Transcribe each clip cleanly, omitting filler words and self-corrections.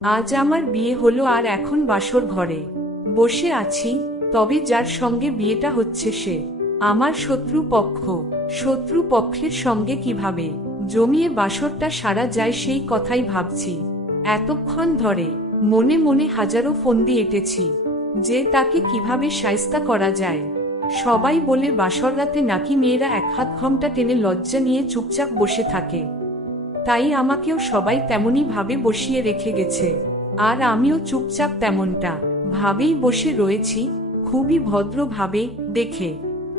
আজ আমার বিয়ে হলো আর এখন বাসর ঘরে বসে আছি। তবে যার সঙ্গে বিয়েটা হচ্ছে সে আমার শত্রু পক্ষ। শত্রু পক্ষের সঙ্গে কিভাবে জমিয়ে বাসরটা সারা যায় সেই কথাই ভাবছি এতক্ষণ ধরে। মনে মনে হাজারো ফন্দি এঁটেছি যে তাকে কিভাবে শায়েস্তা করা যায়। সবাই বলে বাসর রাতে নাকি মেয়েরা এক হাত ঘোমটা টেনে লজ্জা নিয়ে চুপচাপ বসে থাকে, তাই আমাকেও সবাই তেমনই ভাবে বসিয়ে রেখে গেছে। আর আমিও চুপচাপ তেমনটা ভাবেই বসে রয়েছি, খুবই ভদ্রভাবে। দেখে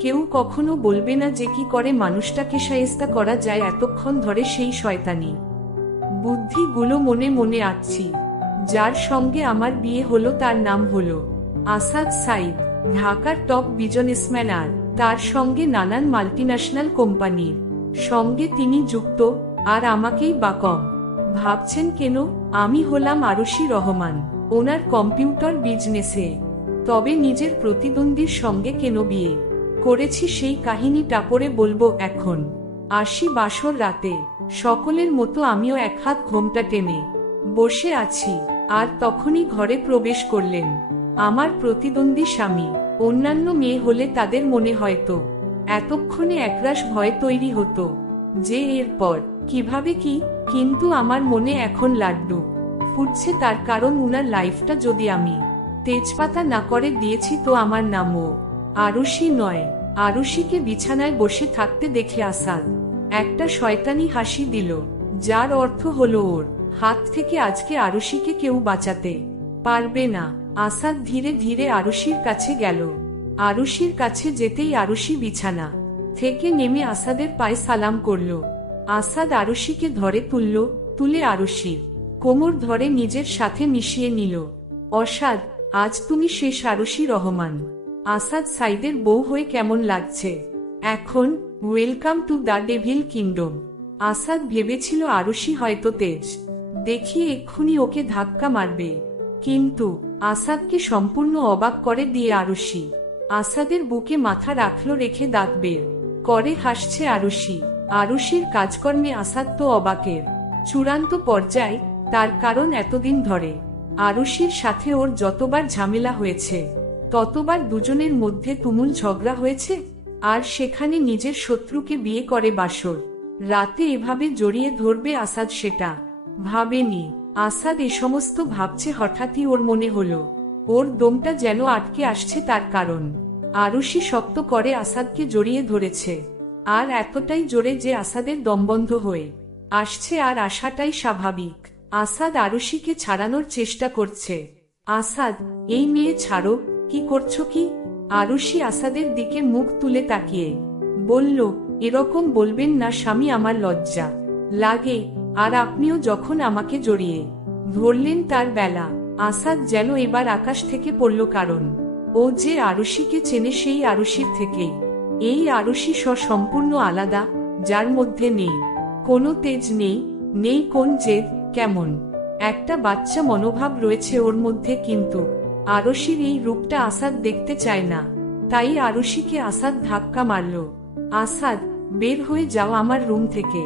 কেউ কখনো বলবে না যে কি করে মানুষটাকে শায়েস্তা করা যায়। এতক্ষণ ধরে সেই শয়তানি বুদ্ধিগুলো মনে মনে আঁটছি। যার সঙ্গে আমার বিয়ে হলো তার নাম হলো আসাদ সাইদ, ঢাকার টপ বিজনেসম্যান। আর তার সঙ্গে নানান মাল্টিন্যাশনাল কোম্পানির সঙ্গে তিনি যুক্ত। আর আমাকেই বা কম ভাবছেন কেন? আমি হলাম আরুষি রহমান, ওনার কম্পিউটার বিজনেসে। তবে নিজের প্রতিদ্বন্দ্বীর সঙ্গে কেন বিয়ে করেছি সেই কাহিনীটা পরে বলবো এখন। আসি বাসর রাতে সকলের মতো আমিও এক হাত ঘোমটা টেনে বসে আছি। আর তখনই ঘরে প্রবেশ করলেন আমার প্রতিদ্বন্দ্বী স্বামী। অন্যান্য মেয়ে হলে তাদের মনে হয়তো এতক্ষণে একরাশ ভয় তৈরি হতো যে এরপর কিভাবে কি, কিন্তু আমার মনে এখন লাড্ডু ফুটছে। তার কারণ উনার লাইফটা যদি আমি তেজপাতা না করে দিয়েছি তো আমার নামও আরুষি নয়। আরুষিকে বিছানায় বসে থাকতে দেখে আসাদ একটা শয়তানি হাসি দিল, যার অর্থ হলো ওর হাত থেকে আজকে আরুষিকে কেউ বাঁচাতে পারবে না। আসাদ ধীরে ধীরে আরুষির কাছে গেল। আরুষির কাছে যেতেই আরুষি বিছানা থেকে নেমে আসাদের পায়ে সালাম করল। আসাদ আরুষিকে ধরে তুলে আরুষির কোমর ধরে নিজের সাথে মিশিয়ে নিল। অসাদ, আজ তুমি শেষ আরুষি রহমান, আসাদ সাইদের বউ হয়ে কেমন লাগছে এখন? Welcome to the devil kingdom. Asad ভেবেছিল আরুষি হয়তো তেজ দেখিয়ে এক্ষুনি ওকে ধাক্কা মারবে, কিন্তু আসাদকে সম্পূর্ণ অবাক করে দিয়ে আরুষি আসাদের বুকে মাথা রাখলো, রেখে দাঁত বের করে হাসছে আরুষি। আরুষির কাজকর্মে আসাদ তো অবাকের চূড়ান্ত পর্যায়ে। তার কারণ এতদিন ধরে আরুষির সাথে ওর যতবার ঝামেলা হয়েছে ততবার দুজনের মধ্যে তুমুল ঝগড়া হয়েছে। আর সেখানে নিজের শত্রুকে বিয়ে করে বাসর রাতে এভাবে জড়িয়ে ধরবে আসাদ সেটা ভাবেনি। আসাদ এ সমস্ত ভাবছে, হঠাৎই ওর মনে হলো ওর দমটা যেন আটকে আসছে। তার কারণ আরুষি শক্ত করে আসাদকে জড়িয়ে ধরেছে, আর এতটাই জোরে যে আসাদের দমবন্ধ হয়ে আসছে। আর আসাটাই স্বাভাবিক। আসাদ আরুষিকে ছাড়ানোর চেষ্টা করছে। আসাদ, এই মেয়ে ছাড়ো, কি করছো কি? আরুষি আসাদের দিকে মুখ তুলে তাকিয়ে বলল, এরকম বলবেন না স্বামী, আমার লজ্জা লাগে। আর আপনিও যখন আমাকে জড়িয়ে ধরলেন তার বেলা। আসাদ যেন এবার আকাশ থেকে পড়ল, কারণ ও যে আরুষিকে চেনে সেই আরুষির থেকেই এই আরুষি সম্পূর্ণ আলাদা, যার মধ্যে নেই কোনো তেজ, নেই কোন জেদ। কেমন একটা বাচ্চা মনোভাব রয়েছে ওর মধ্যে, কিন্তু আরুষির এই রূপটা আসাদ দেখতে চায় না। তাই আরুষিকে আসাদ ধাক্কা মারল। আসাদ, বের হয়ে যাও আমার রুম থেকে।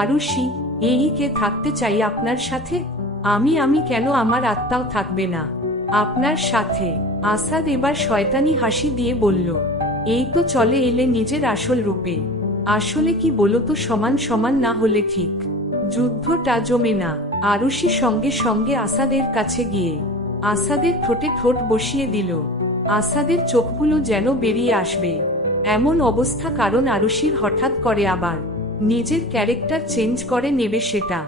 আরুষি, এই কে থাকতে চাই আপনার সাথে? আমি কেন? আমার আত্মাও থাকবে না আপনার সাথে? আসাদ এবার শয়তানি হাসি দিয়ে বলল, এই তো চলে এলে নিজের আসল রূপে। আসলে কি বলো তো, সমান সমান না হলে ঠিক যুদ্ধটা জমে না। আরুষি সঙ্গে সঙ্গে আসাদের কাছে গিয়ে আসাদের ঠোঁটে ঠোঁট বসিয়ে দিল। আসাদের চোখগুলো যেন বেরিয়ে আসবে এমন অবস্থা, কারণ আরুষির হঠাৎ করে আবার নিজের ক্যারেক্টার চেঞ্জ করে নেবে সেটা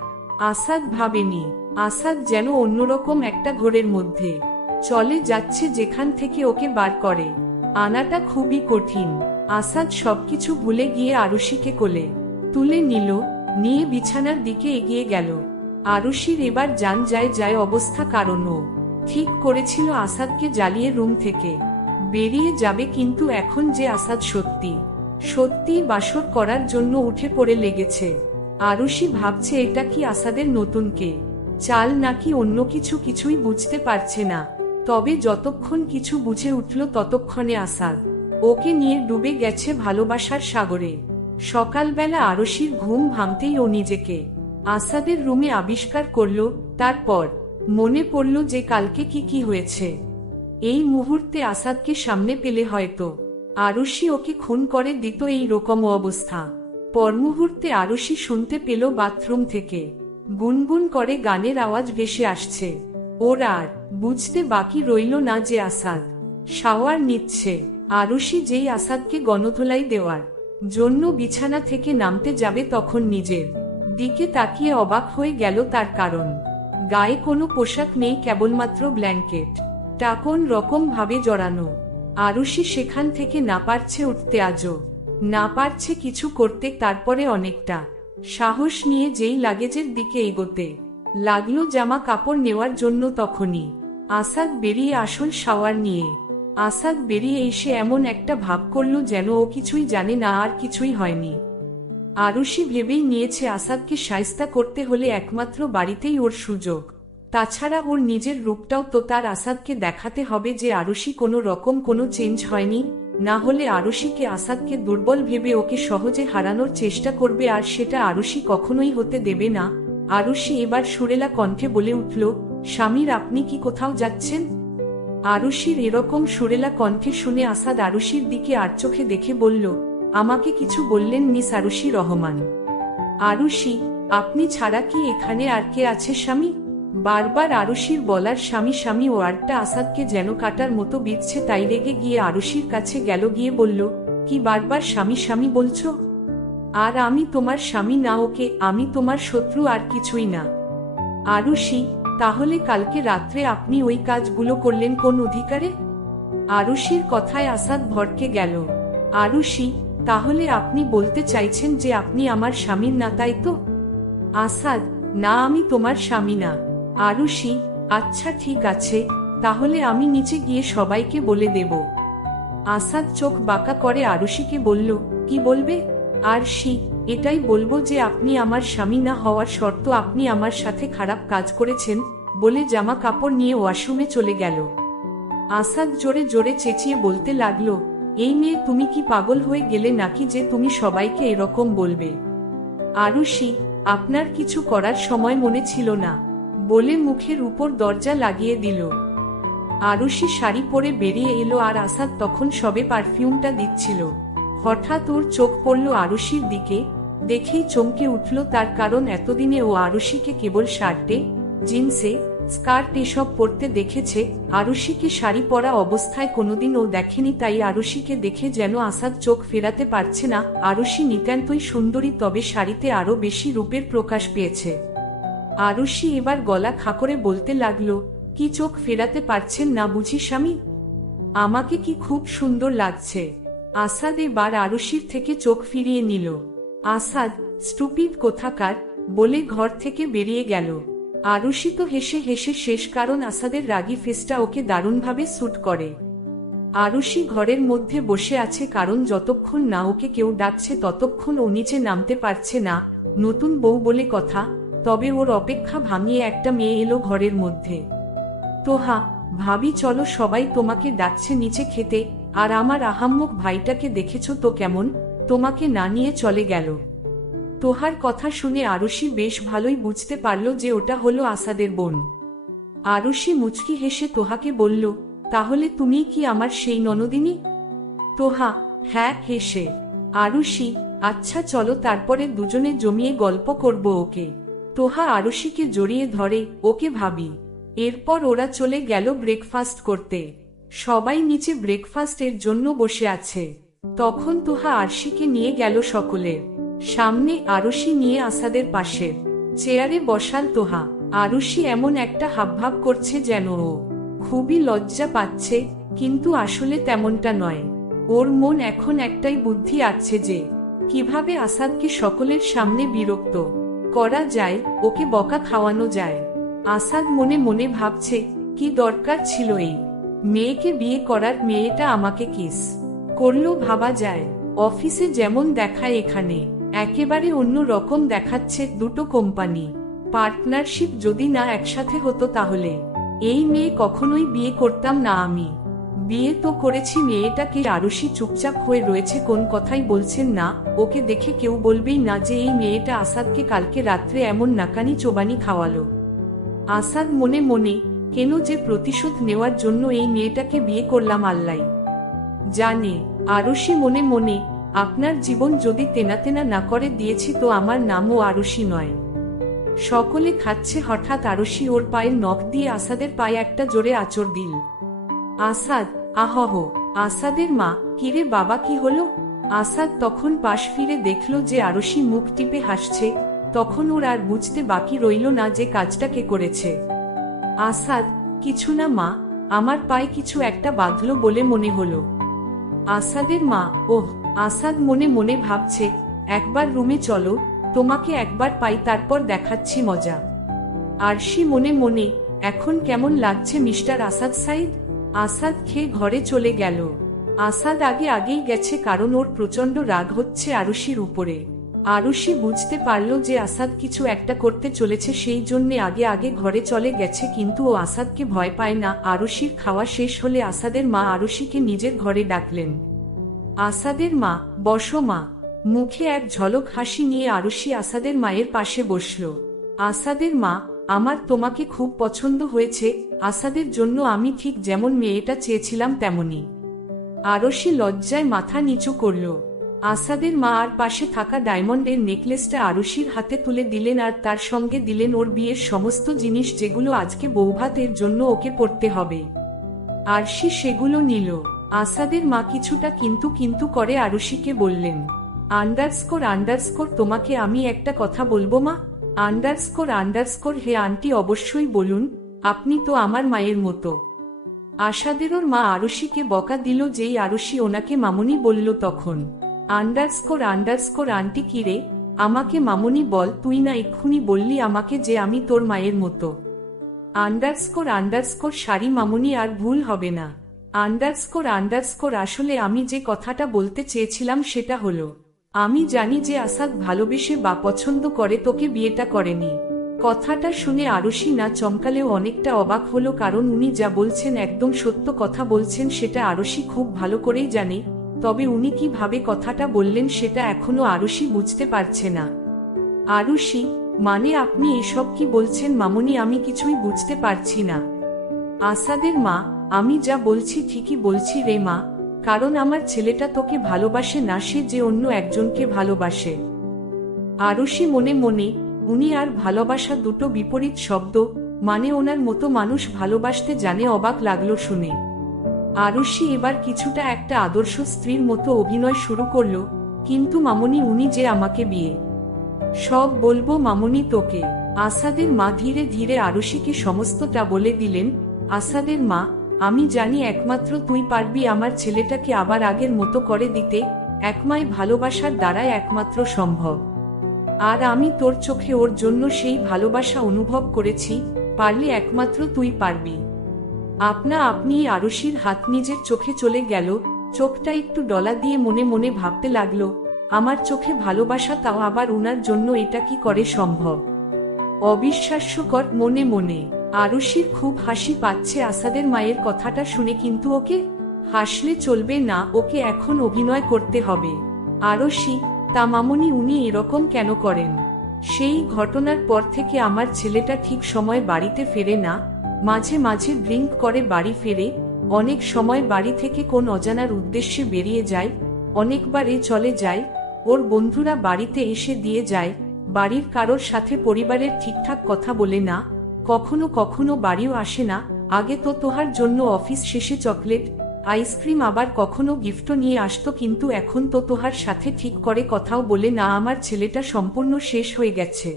আসাদ ভাবেনি। আসাদ যেন অন্যরকম একটা ঘোরের মধ্যে চলে যাচ্ছে, যেখান থেকে ওকে বার করে আনাটা খুবই কঠিন। আসাদ সবকিছু ভুলে গিয়ে আরুষিকে কোলে তুলে নিয়ে বিছানার দিকে এগিয়ে গেল। আরুষির এবার জান যায় অবস্থা, কারণ ও ঠিক করেছিল আসাদকে জ্বালিয়ে রুম থেকে বেরিয়ে যাবে। কিন্তু এখন যে আসাদ সত্যি বাসর করার জন্য উঠে পড়ে লেগেছে। আরুষি ভাবছে এটা কি আসাদের নতুন চাল নাকি অন্য কিছু, কিছুই বুঝতে পারছে না। তবে যতক্ষণ কিছু বুঝে উঠল ততক্ষণে আসাদ ওকে নিয়ে ডুবে গেছে ভালোবাসার সাগরে। সকালবেলা আরুষির ঘুম ভাঙতেই ও নিজেকে আসাদের রুমে আবিষ্কার করল। তারপর মনে পড়ল যে কালকে কি কি হয়েছে। এই মুহূর্তে আসাদকে সামনে পেলে হয়তো আরুষি ওকে খুন করে দিত, এই রকম অবস্থা। পর মুহূর্তে আরুষি শুনতে পেল বাথরুম থেকে গুনগুন করে গানের আওয়াজ ভেসে আসছে। ওর আর বুঝতে বাকি রইল না যে আসাদ শাওয়ার নিচ্ছে। আরুষি যেই আসাদকে গণধোলাই দেওয়ার জন্য বিছানা থেকে নামতে যাবে তখন নিজের দিকে তাকিয়ে অবাক হয়ে গেল, তার কারণ গায়ে কোনো পোশাক নেই, কেবলমাত্র ব্ল্যাঙ্কেট টা কোন রকম ভাবে জড়ানো। আরুষি সেখান থেকে না পারছে উঠতে, আজও না পারছে কিছু করতে। তারপরে অনেকটা সাহস নিয়ে যেই লাগেজের দিকে এগোতে লাগলো জামা কাপড় নেওয়ার জন্য, তখনই আসাদ বেরিয়ে আসল শাওয়ার নিয়ে। আসাদ বেরিয়ে এসে এমন একটা ভাব করলো যেন ও কিছুই জানে না, আর কিছুই হয়নি। আরুষি ভেবেই নিয়েছে আসাদকে শায়েস্তা করতে হলে একমাত্র বাড়িতেই ওর সুযোগ। তাছাড়া ওর নিজের রূপটাও তো তার আসাদকে দেখাতে হবে যে আরুষি কোনো রকম কোনো চেঞ্জ হয়নি। না হলে আরুষিকে আসাদকে দুর্বল ভেবে ওকে সহজে হারানোর চেষ্টা করবে, আর সেটা আরুষি কখনোই হতে দেবে না। আরুষি এবার সুরেলা কণ্ঠে বলে উঠল, স্বামীর আপনি কি কোথাও যাচ্ছেন? আরুষির এরকম সুরেলা কণ্ঠে শুনে আসাদ আরুষির দিকে আর চোখে দেখে বলল, আমাকে কিছু বললেন মিস আরুষি রহমান? আরুষি, আপনি ছাড়া কি এখানে আর কে আছে স্বামী? বারবার আরুষির বলার স্বামী স্বামী ওয়ার্ডটা আসাদকে যেন কাটার মতো বিঁধছে। তাই রেগে গিয়ে আরুষির কাছে গেল, গিয়ে বলল, কি বারবার স্বামী স্বামী বলছো? আর আমি তোমার স্বামী না, ওকে আমি তোমার শত্রু, আর কিছুই না। আরুষি, তাহলে কালকে রাত্রে আপনি ওই কাজগুলো করলেন কোন অধিকারে? আরুষির কথায় আসাদ ভড়কে গেল। আরুষি, তাহলে আপনি বলতে চাইছেন যে আপনি আমার স্বামীর না, তাই তো? আসাদ, না আমি তোমার স্বামী না। আরুষি, আচ্ছা ঠিক আছে, তাহলে আমি নিচে গিয়ে সবাইকে বলে দেব। আসাদ চোখ বাঁকা করে আরুষিকে বলল, কি বলবে? আরশি, এটাই বলবো যে আপনি আমার স্বামী না হওয়ার শর্ত আপনি আমার সাথে খারাপ কাজ করেছেন, বলে জামা কাপড় নিয়ে ওয়াশরুমে চলে গেল। আসাদ জোরে জোরে চেঁচিয়ে বলতে লাগলো, এই মেয়ে তুমি কি পাগল হয়ে গেলে নাকি যে তুমি সবাইকে এরকম বলবে? আরুষি, আপনার কিছু করার সময় মনে ছিল না, বলে মুখের উপর দরজা লাগিয়ে দিল। আরুষি শাড়ি পরে বেরিয়ে এলো, আর আসাদ তখন সবে পারফিউমটা দিচ্ছিল। হঠাৎ ওর চোখ পড়ল আরুষির দিকে, দেখেই চমকে উঠল, তার কারণ এতদিনে ও আরুষিকে কেবল শার্টে, জিন্সে, স্কার্ট এসব পরতে দেখেছে। আরুষিকে শাড়ি পরা অবস্থায় কোনোদিন ও দেখেনি। তাই আরুষিকে দেখে যেন আসাদ চোখ ফেরাতে পারছে না। আরুষি নিতান্তই সুন্দরী, তবে শাড়িতে আরো বেশি রূপের প্রকাশ পেয়েছে। আরুষি এবার গলা খাকরে বলতে লাগলো, কি চোখ ফেরাতে পারছেন না বুঝি স্বামী? আমাকে কি খুব সুন্দর লাগছে? আসাদ এবার আরুষির থেকে চোখ ফিরিয়ে নিল। আসাদ, স্টুপিড কোথাকার, বলে ঘর থেকে বেরিয়ে গেল। আরুষি তো হেসে হেসে শেষ, কারণ আসাদের রাগী ফেসটা ওকে দারুণভাবে স্যুট করে। আরুষি ঘরের মধ্যে বসে আছে, কারণ যতক্ষণ না ওকে কেউ ডাকছে ততক্ষণ ও নিচে নামতে পারছে না। নতুন বউ বলে কথা, তবে ওর অপেক্ষা ভাঙিয়ে একটা মেয়ে এলো ঘরের মধ্যে। তোহা, ভাবি চলো সবাই তোমাকে ডাকছে নিচে খেতে। আর আমার আহাম্মক ভাইটাকে দেখেছো তো কেমন, তোমাকে না নিয়ে চলে গেল। তোহার কথা শুনে আরুষি বেশ ভালোই বুঝতে পারল যে ওটা হলো আসাদের বোন। আরুষি মুচকি হেসে তোহাকে বলল, তাহলে তুমি কি আমার সেই ননদিনী? তোহা, হ্যাঁ হেসে। আরুষি, আচ্ছা চলো তারপরে দুজনে জমিয়ে গল্প করব ওকে। তোহা আরুষিকে জড়িয়ে ধরে, ওকে ভাবি। এরপর ওরা চলে গেল ব্রেকফাস্ট করতে। সবাই নিচে ব্রেকফাস্টের জন্য বসে আছে। তখন তোহা আরশিকে নিয়ে গেল সকলের সামনে। আরুষি নিয়ে আসাদের পাশে চেয়ারে বসাল তোহা। আরুষি এমন একটা হাবভাব করছে যেন ও খুবই লজ্জা পাচ্ছে, কিন্তু আসলে তেমনটা নয়। ওর মন এখন একটাই বুদ্ধি আছে যে কিভাবে আসাদকে সকলের সামনে বিরক্ত করা যায়, ওকে বকা খাওয়ানো যায়। আসাদ মনে মনে ভাবছে, কি দরকার ছিল এই মেয়েকে বিয়ে করার? মেয়েটা আমাকে কিস করলো ভাবা যায়। অফিসে যেমন দেখায় এখানে একেবারে অন্য রকম দেখাচ্ছে। দুটো কোম্পানি পার্টনারশিপ যদি না একসাথে হতো তাহলে এই মেয়ে কখনোই বিয়ে করতাম না আমি। বিয়ে তো করেছি মেয়েটাকে। আরুষি চুপচাপ হয়ে রয়েছে, কোন কথাই বলছেন না। ওকে দেখে কেউ বলবেই না যে এই মেয়েটা আসাদকে কালকে রাত্রে এমন নাকানি চোবানি খাওয়ালো। আসাদ মনে মনে, কেন যে প্রতিশোধ নেওয়ার জন্য এই মেয়েটাকে বিয়ে করলাম আল্লাহ জানে। আরুষি মনে মনে, আপনার জীবন যদি তেনা তেনা না করে দিয়েছি তো আমার নামও আরুষি নয়। সকলে খাচ্ছে, হঠাৎ আরুষি ওর পায়ের নখ দিয়ে আসাদের পায়ে একটা জোরে আঁচড় দিল। আসাদ, আহহ! আসাদের মা, কিরে বাবা কি হলো? আসাদ তখন পাশ ফিরে দেখল যে আরুষি মুখ টিপে হাসছে। তখন ওর আর বুঝতে বাকি রইল না যে কাজটা কে করেছে। আসাদ, কিছু না মা, আমার পায়ে কিছু একটা বাঁধলো বলে মনে হলো। আসাদের মা, ওহ! আসাদ মনে মনে ভাবছে, একবার রুমে চলো, তোমাকে একবার পাই তারপর দেখাচ্ছি মজা। আরশি মনে মনে, এখন কেমন লাগছে মিস্টার আসাদ সাইদ? আসাদ খেয়ে ঘরে চলে গেল। আসাদ আগেই গেছে, কারণ ওর প্রচন্ড রাগ হচ্ছে আরুষির উপরে। আরুষি বুঝতে পারল যে আসাদ কিছু একটা করতে চলেছে, সেই জন্য আগে ঘরে চলে গেছে, কিন্তু ও আসাদকে ভয় পায় না। আরুষির খাওয়া শেষ হলে আসাদের মা আরুষিকে নিজের ঘরে ডাকলেন। আসাদের মা, বসো মা। মুখে এক ঝলক হাসি নিয়ে আরুষি আসাদের মায়ের পাশে বসল। আসাদের মা, আমার তোমাকে খুব পছন্দ হয়েছে। আসাদের জন্য আমি ঠিক যেমন মেয়েটা চেয়েছিলাম তেমনি। আরুষি লজ্জায় মাথা নিচু করল। আসাদের মা আর পাশে থাকা ডায়মন্ডের নেকলেসটা আরুষির হাতে তুলে দিলেন, আর তার সঙ্গে দিলেন ওর বিয়ের সমস্ত জিনিস, যেগুলো আজকে বৌভাতের জন্য ওকে পড়তে হবে। আরশি সেগুলো নিল। আসাদের মা কিছুটা কিন্তু করে আরুষিকে বললেন, আন্ডারস্কোর তোমাকে আমি একটা কথা বলবো মা? আন্ডারস্কোর হে আন্টি, অবশ্যই বলুন, আপনি তো আমার মায়ের মতো। আসাদেরও মা আরুষিকে বকা দিল যেই আরুষি ওনাকে মামুনি বলল। তখন আন্ডারস্কোর আন্টি কিরে, আমাকে মামুনি বল, তুই না এক্ষুনি বললি আমাকে যে আমি তোর মায়ের মতো। আন্ডারস্কোর সারি মামুনি, আর ভুল হবে না। আন্ডারস্কোর আসলে আমি যে কথাটা বলতে চেয়েছিলাম সেটা হলো, আমি জানি যে আসাদ ভালোবেসে বা পছন্দ করে তোকে বিয়েটা করেনি। কথাটা শুনে আরুষি না চমকালেও অনেকটা অবাক হলো, কারণ উনি যা বলছেন একদম সত্য কথা বলছেন, সেটা আরুষি খুব ভালো করেই জানে। তবে উনি কিভাবে কথাটা বললেন সেটা এখনো আরুষি বুঝতে পারছে না। আরুষি, মানে আপনি এসব কি বলছেন মামুনি? আমি কিছুই বুঝতে পারছি না। আসাদের মা, আমি যা বলছি ঠিকই বলছি রে মা, কারণ আমার ছেলেটা তোকে ভালোবাসে না, সে যে অন্য একজনকে ভালোবাসে। আরুষি মনে মনে, উনি আর ভালোবাসা দুটো বিপরীত শব্দ, মানে ওনার মতো মানুষ ভালোবাসতে জানে? অবাক লাগলো শুনে। আরুষি এবার কিছুটা একটা আদর্শ স্ত্রীর মতো অভিনয় শুরু করলো, কিন্তু মামুনি, উনি যে আমাকে বিয়ে সব বলবো মামুনি তোকে। আসাদের মা ধীরে ধীরে আরুষিকে সমস্তটা বলে দিলেন। আসাদের মা, আমি জানি একমাত্র তুই পারবি আমার ছেলেটাকে আবার আগের মতো করে দিতে, একমায় ভালোবাসার দ্বারাই একমাত্র সম্ভব। আর আমি তোর চোখে ওর জন্য সেই ভালোবাসা অনুভব করেছি, পারলে একমাত্র তুই পারবি। আপনি আরুষির হাত নিজের চোখে চলে গেল, চোখটা একটু ডলা দিয়ে মনে মনে ভাবতে লাগলো, আমার চোখে ভালোবাসা, তাও আবার উনার জন্য, এটা কি করে সম্ভব? অবিশ্বাস্যকর মনে মনে। আরুষির খুব হাসি পাচ্ছে আসাদের মায়ের কথাটা শুনে, কিন্তু ওকে হাসলে চলবে না, ওকে এখন অভিনয় করতে হবে। আরুষি, তা মামুনি উনি এরকম কেন করেন? সেই ঘটনার পর থেকে আমার ছেলেটা ঠিক সময় বাড়িতে ফেরে না, মাঝে মাঝে ড্রিঙ্ক করে বাড়ি ফেরে, অনেক সময় বাড়ি থেকে কোন অজানার উদ্দেশ্যে বেরিয়ে যায়, অনেকবারে চলে যায়, ওর বন্ধুরা বাড়িতে এসে দিয়ে যায়, বাড়ির কারোর সাথে পরিবারের ঠিকঠাক কথা বলে না, কখনো কখনো বাড়িও আসে না। আগে তো তোহার জন্য অফিস শেষে চকলেট, আইসক্রিম, আবার কখনো গিফটও নিয়ে আসতো, কিন্তু এখন তো তোহার সাথে ঠিক করে কথাও বলে না। আমার ছেলেটা সম্পূর্ণ শেষ হয়ে গেছে।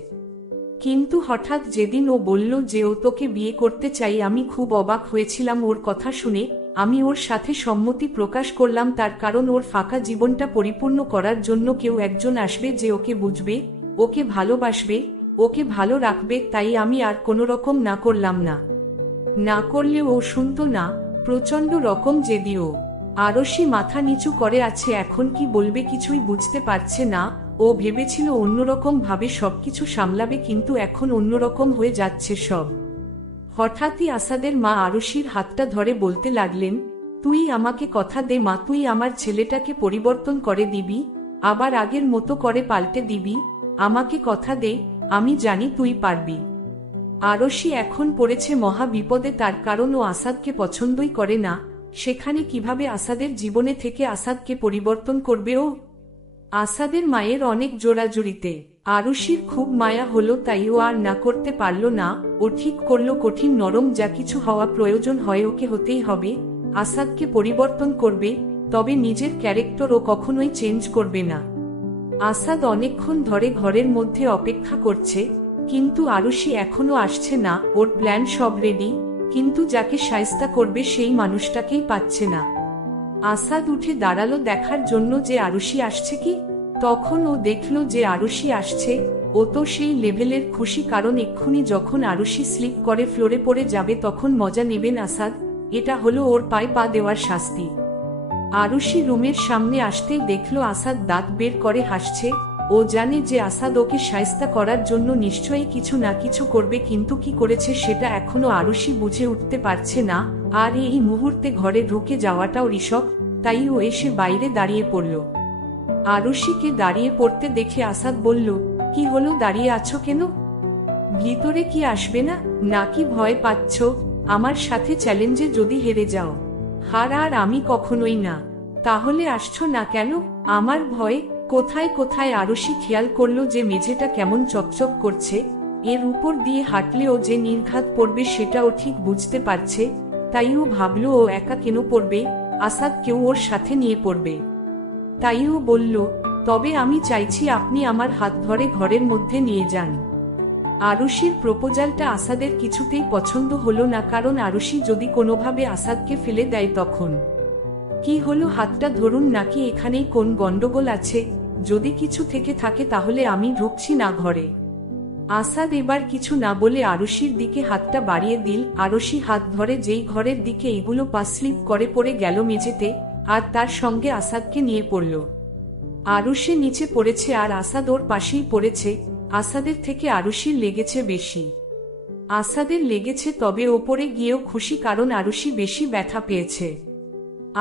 কিন্তু হঠাৎ যেদিন ও বলল যে ও তোকে বিয়ে করতে চাই, আমি খুব অবাক হয়েছিলাম ওর কথা শুনে। আমি ওর সাথে সম্মতি প্রকাশ করলাম, তার কারণ ওর ফাঁকা জীবনটা পরিপূর্ণ করার জন্য কেউ একজন আসবে যে ওকে বুঝবে, ওকে ভালোবাসবে, ওকে ভালো রাখবে। তাই আমি আর কোনো রকম না করলাম না। না করলেও ও শুনতো না, প্রচন্ড রকম জেদিও। আরুষি মাথা নিচু করে আছে, এখন কি বলবে কিছুই বুঝতে পারছে না। ও ভেবেছিল অন্যরকম ভাবে সবকিছু সামলাবে, কিন্তু এখন অন্যরকম হয়ে যাচ্ছে সব। হঠাৎই আসাদের মা আরুষির হাতটা ধরে বলতে লাগলেন, তুই আমাকে কথা দে মা, তুই আমার ছেলেটাকে পরিবর্তন করে দিবি, আবার আগের মতো করে পাল্টে দিবি, আমাকে কথা দে, আমি জানি তুই পারবি। আরশি এখন পড়েছে মহা বিপদে, তার কারণ ও আসাদকে পছন্দই করে না। সেখানে কিভাবে আসাদের জীবনে থেকে আসাদকে পরিবর্তন করবে ও? আসাদের মায়ের অনেক জোরাজুরিতে আরুষির খুব মায়া হলো, তাই ও আর না করতে পারল না। ও ঠিক করলো কঠিন নরম যা কিছু হওয়া প্রয়োজন হয় ওকে হতেই হবে। আসাদকে পরিবর্তন করবে, তবে নিজের ক্যারেক্টার ও কখনোই চেঞ্জ করবে না। আসাদ অনেকক্ষণ ধরে ঘরের মধ্যে অপেক্ষা করছে, কিন্তু আরুষি এখনো আসছে না। ওর প্ল্যান সব রেডি, কিন্তু যাকে শায়েস্তা করবে সেই মানুষটাকেই পাচ্ছে না। আসাদ উঠে দাঁড়ালো দেখার জন্য যে আরুষি আসছে কি। তখন ও দেখল যে আরুষি আসছে। ও তো সেই লেভেলের খুশি, কারণ এক্ষুনি যখন আরুষি স্লিপ করে ফ্লোরে পড়ে যাবে তখন মজা নেবেন আসাদ। এটা হলো ওর পায়ে পা দেওয়ার শাস্তি। আরুষি রুমের সামনে আসতেই দেখল আসাদ দাঁত বের করে হাসছে। ও জানে যে আসাদ ওকে শায়েস্তা করার জন্য নিশ্চয়ই কিছু না কিছু করবে, কিন্তু কি করেছে সেটা এখনো আরুষি বুঝে উঠতে পারছে না। আর এই মুহূর্তে ঘরে ঢুকে যাওয়াটাও ঋষভ, তাই ও এসে বাইরে দাঁড়িয়ে পড়ল। আরুষিকে দাঁড়িয়ে পড়তে দেখে আসাদ বলল, কি হলো, দাঁড়িয়ে আছো কেন? ভিতরে কি আসবে না, নাকি ভয় পাচ্ছ? আমার সাথে চ্যালেঞ্জে যদি হেরে যাও? হার আর আমি কখনোই না। তাহলে আসছো না কেন? আমার ভয়। কোথায় কোথায় আরুষি খেয়াল করলো যে মেঝেটা কেমন চকচক করছে। এর উপর দিয়ে হাঁটলেও যে নির্ঘাত পড়বে সেটাও ঠিক বুঝতে পারছে। তাই ও ভাবল ও একা কেন পড়বে, আসাদ কেউ ওর সাথে নিয়ে পড়বে। তাই ও বলল, তবে আমি চাইছি আপনি আমার হাত ধরে ঘরের মধ্যে নিয়ে যান। আরুষির প্রপোজালটা আসাদের কিছুতেই পছন্দ হলো না, কারণ আরুষি যদি কোনোভাবে আসাদকে ফেলে দেয় তখন কি হলো, হাতটা ধরুন, নাকি এখানেই কোন গন্ডগোল আছে? যদি কিছু থেকে থাকে তাহলে আমি ঢুকছি না ঘরে। আসাদ এবার কিছু না বলে আরুষির দিকে হাতটা বাড়িয়ে দিল। আরুষি হাত ধরে যেই ঘরের দিকে এগুলো পা স্লিপ করে পড়ে গেল মেঝেতে, আর তার সঙ্গে আসাদকে নিয়ে পড়ল। আরুষি নিচে পড়েছে আর আসাদ ওর পাশেই পড়েছে। আসাদের থেকে আরুষির লেগেছে বেশি। আসাদের লেগেছে, তবে ওপরে গিয়েও খুশি, কারণ আরুষি বেশি ব্যথা পেয়েছে।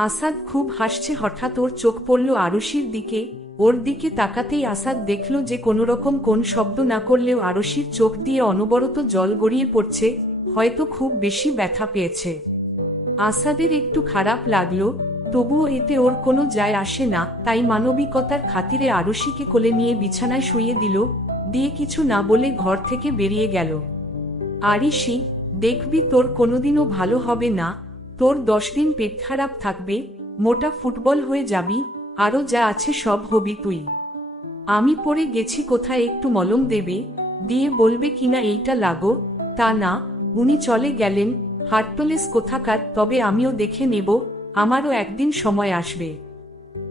আসাদ খুব হাসছে। হঠাৎ ওর চোখ পড়ল আরুষির দিকে। ওর দিকে তাকাতেই আসাদ দেখল যে কোনোরকম কোন শব্দ না করলেও আরুষির চোখ দিয়ে অনবরত জল গড়িয়ে পড়ছে। হয়তো খুব বেশি ব্যথা পেয়েছে। আসাদের একটু খারাপ লাগলো, তবুও এতে ওর কোনো যায় আসে না। তাই মানবিকতার খাতিরে আরুষিকে কোলে নিয়ে বিছানায় শুইয়ে দিল, দিয়ে কিছু না বলে ঘর থেকে বেরিয়ে গেল। আরিশি, দেখবি তোর কোনোদিনও ভালো হবে না। তোর 10 দিন পেট খারাপ থাকবে, মোটা ফুটবল হয়ে যাবি, আরো যা আছে সব হবি তুই। আমি পড়ে গেছি কোথায়, একটু মলম দেবে, দিয়ে বলবে কিনা এইটা লাগো। তা না, উনি চলে গেলেন। হার্টলেস কোথাকার। তবে আমিও দেখে নেব, আমারও একদিন সময় আসবে।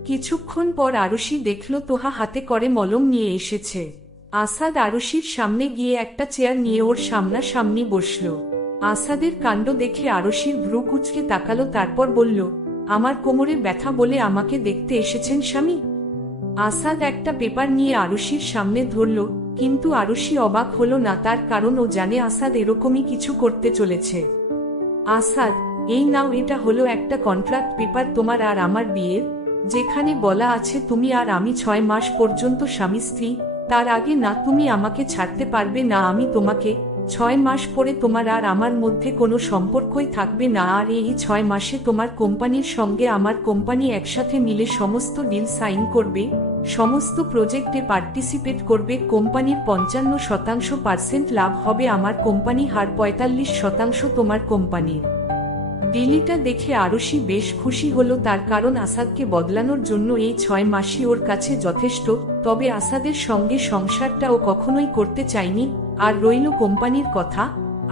কিছুক্ষণ পর আরুষি দেখল তোহা হাতে করে মলম নিয়ে এসেছে। আসাদ আরুষির সামনে গিয়ে একটা চেয়ার নিয়ে ওর সামনাসামনি বসল। আসাদের কাণ্ড দেখে আরুষির ভ্রু কুঁচকে তাকালো, তারপর বলল, আমার কোমরে ব্যথা বলে আমাকে দেখতে এসেছেন স্বামী? আসাদ একটা পেপার নিয়ে আরুষির সামনে ধরল, কিন্তু আরুষি অবাক হলো না, তার কারণ ও জানে আসাদ এরকমই কিছু করতে চলেছে। আসাদ, এই নাও, এটা হলো একটা কন্ট্রাক্ট পেপার তোমার আর আমার বিয়ের, যেখানে বলা আছে তুমি আর আমি 6 মাস পর্যন্ত স্বামী স্ত্রী। তার আগে না তুমি আমাকে ছাড়তে পারবে, না আমি তোমাকে। 6 মাস পরে তোমার আর আমার মধ্যে কোনো সম্পর্কই থাকবে না। আর এই 6 মাসে তোমার কোম্পানির সঙ্গে আমার কোম্পানি একসাথে মিলে সমস্ত ডিল সাইন করবে, সমস্ত প্রজেক্টে পার্টিসিপেট করবে। কোম্পানির 55% লাভ হবে আমার কোম্পানি, আর 45% তোমার কোম্পানির। ডিলিটা দেখে আরুষি বেশ খুশি হলো, তার কারণ আসাদকে বদলানোর জন্য এই 6 মাসই ওর কাছে যথেষ্ট। তবে আসাদের সঙ্গে সংসারটা ও কখনোই করতে চায়নি। আর রইল কোম্পানির কথা।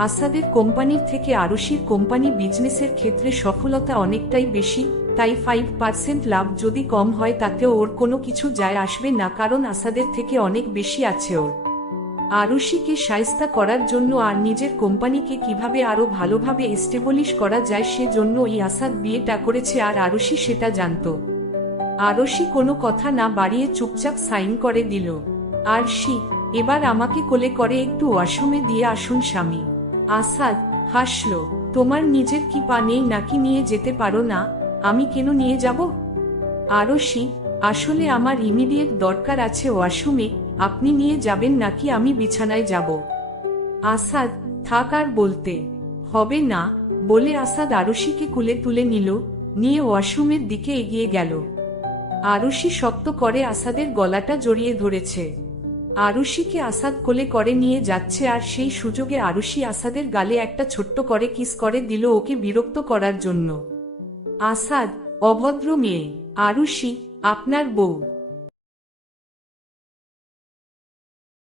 আসাদের কোম্পানির থেকে আরুষির কোম্পানি বিজনেসের ক্ষেত্রে সফলতা অনেকটাই বেশি, তাই 5% লাভ যদি কম হয় তাতেও ওর কোনো কিছু যায় আসবে না, কারণ আসাদের থেকে অনেক বেশি আছে ওর। আরুষিকে শায়েস্তা করার জন্য আর নিজের কোম্পানিকে কিভাবে আরো ভালোভাবে এস্টাবলিশ করা যায় সেজন্য এই আসাদ বিয়েটা করেছে, আর আরুষি সেটা জানত। আরুষি কোনো কথা না বাড়িয়ে চুপচাপ সাইন করে দিল। আরশি, এবার আমাকে কোলে করে একটু ওয়াশরুমে দিয়ে আসুন স্বামী। আসাদ হাসল, তোমার নিজের কি পা নেই নাকি নিয়ে যেতে পারো না? আমি কেন নিয়ে যাব? আরুষি, আসলে আমার ইমিডিয়েট দরকার আছে ওয়াশরুমে, আপনি নিয়ে যাবেন নাকি আমি বিছানায় যাব? আসাদ, থাক আর বলতে হবে না বলে আসাদ আরুষিকে কুলে তুলে নিল, নিয়ে ওয়াশরুমের দিকে এগিয়ে গেল। আরুষি শক্ত করে আসাদের গলাটা জড়িয়ে ধরেছে। আরুষিকে আসাদ কোলে করে নিয়ে যাচ্ছে, আর সেই সুযোগে আরুষি আসাদের গালে একটা ছোট্ট করে কিস করে দিল ওকে বিরক্ত করার জন্য। আসাদ, অভদ্র মেয়ে। আরুষি, আপনার বউ।